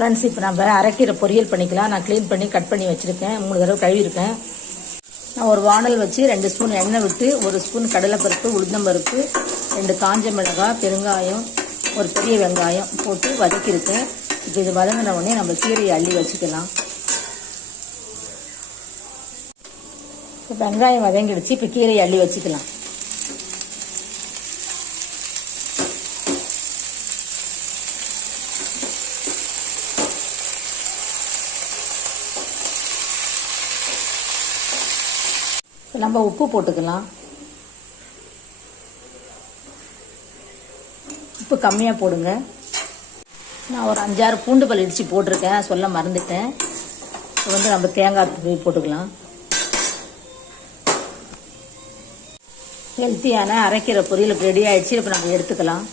Friends, இப்போ நம்ம அரைக்கீரை பொரியல் பண்ணிக்கலாம். நான் க்ளீன் பண்ணி கட் பண்ணி வச்சுருக்கேன். 3 தடவை கழுவிருக்கேன். நான் ஒரு வானல் வச்சு 2 ஸ்பூன் எண்ணெய் விட்டு 1 ஸ்பூன் கடலைப்பருப்பு, உளுந்தம்பருப்பு, 2 காஞ்ச மிளகாய், பெருங்காயம், ஒரு பெரிய வெங்காயம் போட்டு வதக்கியிருக்கேன். இப்போ இது வதங்கின உடனே நம்ம கீரையை அள்ளி வச்சுக்கலாம். இப்போ வெங்காயம் வதங்கிடுச்சு. இப்போ கீரையை அள்ளி வச்சுக்கலாம். நம்ம உப்பு போட்டுக்கலாம். உப்பு கம்மியாக போடுங்க. நான் ஒரு 5-6 பூண்டு பல் இடித்து போட்டிருக்கேன், சொல்ல மறந்துட்டேன். இப்போ நம்ம தேங்காய் போட்டுக்கலாம். ஹெல்த்தியான அரைக்கீரை பொரியல் ரெடி ஆயிடுச்சு. இப்போ நம்ம எடுத்துக்கலாம்.